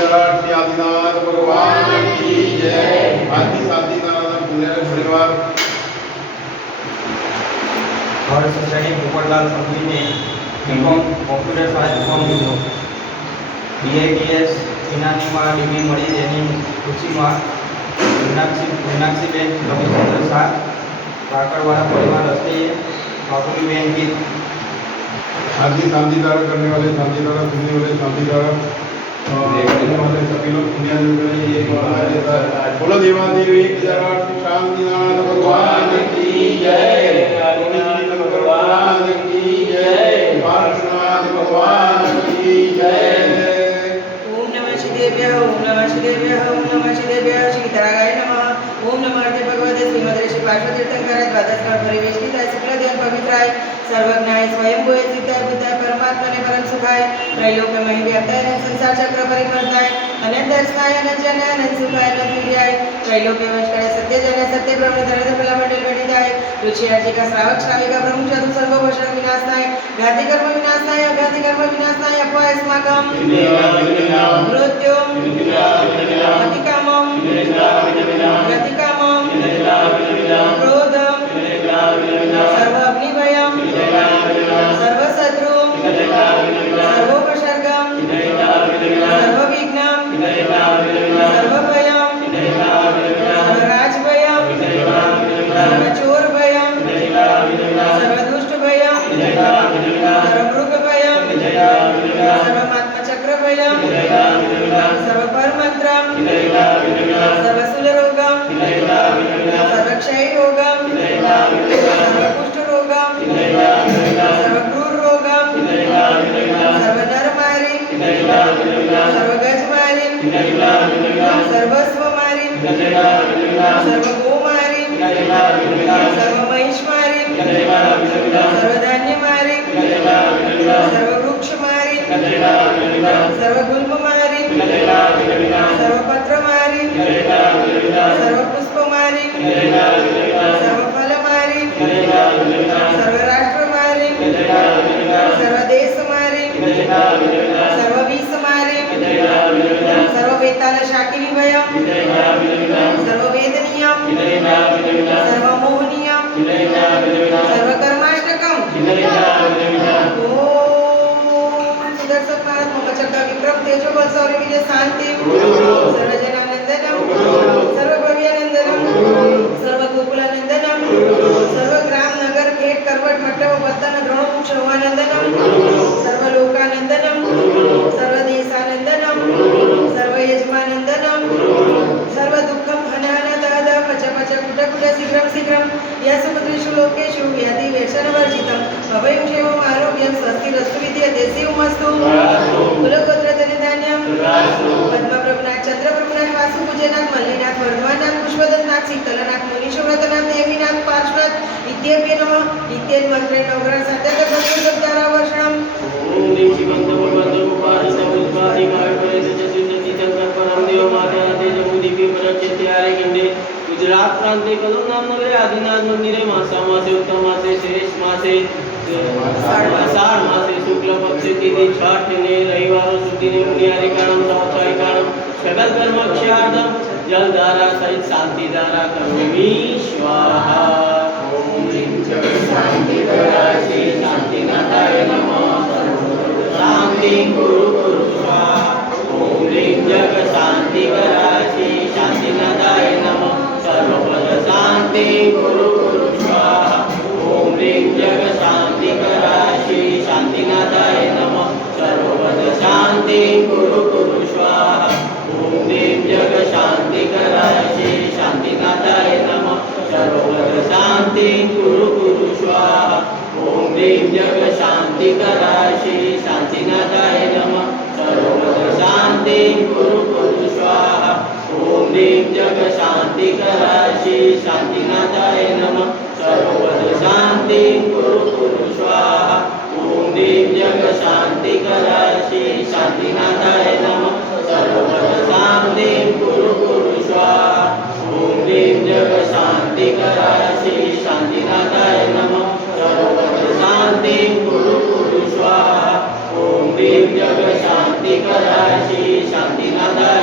श्री आदिनाथ भगवान की जय। आदि साथी नारायण पुण्य परिवार और सच्चाई पोपटलाल संधवी ने BCom computer science from BITS ઇનાનીમાં ડિગ્રી મળી જેની ખુશીમાં મીનાક્ષીબેન રવિચંદ્ર શાહ કાકડવાળા परिवार हस्ते बाबुलीबेन की आदि शांति धारा करने वाले, शांति धारा सुनने वाले, शांति धारा करने वाले सभी लोग पुण्यार्जन करें। ये बोलो देवादेवी शांति नारायण भगवान की जय। भगवान की जय। पार्श्वनाथ भगवान की जय। ओम नमः शिदेव्य, ओम नमः शिदेव्य, ओम नमः शिदेव्य, श्रीतरागाय नमः। ओम नमः भगवते श्रीमद् ऋषि पार्श्व तीर्थंकराय द्वादशकाल परिवेष्टिताय शुक्लदेव पवित्राय सर्वज्ञाय स्वयंभूय सिद्धाय बुद्धाय परमात्मने परम सुखाय त्रैलोक्यमय व्याप्ताय संसार चक्र परिवर्ताय अनंत दर्शनाय अनंत जनाय अनंत सुखाय अनंत वीर्याय त्रैलोक्यमय करे सत्य जनाय सत्य ब्रह्म धर्म फला मंडल गणिताय ऋषियाजी का श्रावक श्राविका ब्रह्म चतुर सर्व वशर विनाशनाय घाति कर्म विनाशनाय अघाति कर्म विनाशनाय अपवाय अस्माकं मृत्युं अतिकामं गतिकामं क्रोधं सर्व अग्निभयं सर्व शत्रु सर्वोपसर्गं सर्व विघ्नं सर्व भयं सर्व राजभयं सर्व चोर भयं सर्व दुष्ट भयं सर्व मृग भयं सर्व आत्मचक्र भयं सर्व परमंत्रं सर्व सुलरोगं सर्व क्षय रोगं सर्व कुष्ठ रोगं सर्व क्रूर रोगं सर्व नरमारी सर्व गजमारी सर्वस्वमारी सर्व गोमारी सर्व महिषमारी सर्व धान्यमारी सर्व वृक्षमारी सर्व गुल्ममारी सर्व पत्रमारी सर्व पुष्पमारी सर्व फलमारी सर्व राष्ट्रमारी सर्व देशमारी सर्व विषमारी सर्व वेताल शाकिनी भयं सर्व वेदनीयं सर्व मोहनीयं सर्व कर्माष्टकं ओम सुदर्शन महाराज मोक्षचक्र विक्रम तेजो बल शौर्य विजय शांति सर्वजनानंदनम सर्व भव्यानंदनम सर्व गोकुलानंदनम सर्व ग्राम नगर खेड करवट मंडप वतन द्रोण शोभानंदनम सर्व लोकानंदनम सर्व देशानंदनम सर्व यजमानंदनम सर्व दुःखम हनहन दहद पच पच कुट कुट शीघ्रं शीघ्रं यशुपुत्रेषु लोकेषु व्याधि व्यसनवर्जितं भवयं क्षेमम् आरोग्यं स्वस्तिरस्तु विद्यते शिवमस्तु कुलगोत्रधनधान्यं पद्मप्रभुनाथ चंद्रप्रभुनाथ वासुपूजनाथ मल्लिनाथ वर्धमानाथ पुष्पदंतनाथ शीतलनाथ मुनीशव्रतनाथ नेमिनाथ पार्श्वनाथ इत्येभ्यो नमः इत्येन मंत्रे नवग्रह सत्यगतधारा वर्षणम् ओम देवी बंधु गोपाल समुद्रादि कार्य परम देव माता तेज मुदीपी परचेत्यारे खंडे गुजरात प्रांते कलम नाम नगरे आदिनाथ मंदिरे मासा मासे उत्तम मासे शेष मासे आषाढ़ मासे शुक्ल पक्षे तिथि छठ ने रविवार सुदी ने मुनियारी कारणम समचाय कारणम सकल कर्म क्षयार्धम जल धारा सहित शांति धारा कर्मि स्वाहा ओम जगत शांति कराशि शांति नाथाय नमः शांति गुरु गुरु स्वाहा ओम जग शांति कराशि शांति नाथाय नमः सर्वपद शांति गुरु गुरु स्वाहा ओम जग शांति कराशि शांति नाथाय नमः सर्वपद शांति गुरु गुरु स्वाहा ओम जग शांति कराशि शांति नाथाय नमः सर्वपद शांति गुरु गुरु स्वाहा ओम जग शांति कराशि शांति नाथाय नमः सर्वपद शांति गुरु गुरु स्वाहा ओम जग शांति कराशि शांति नाथाय नमः सर्वपद शांति गुरु गुरु स्वाहा ओम जग शांति कराशि शांति नाथाय नमः सर्वपद शांति गुरु गुरु स्वाहा ओम जग शांति कराशि शांति नाथाय नमः सर्वपद शांति गुरु गुरु स्वाहा ओम जग शांति कराशि शांति नाथाय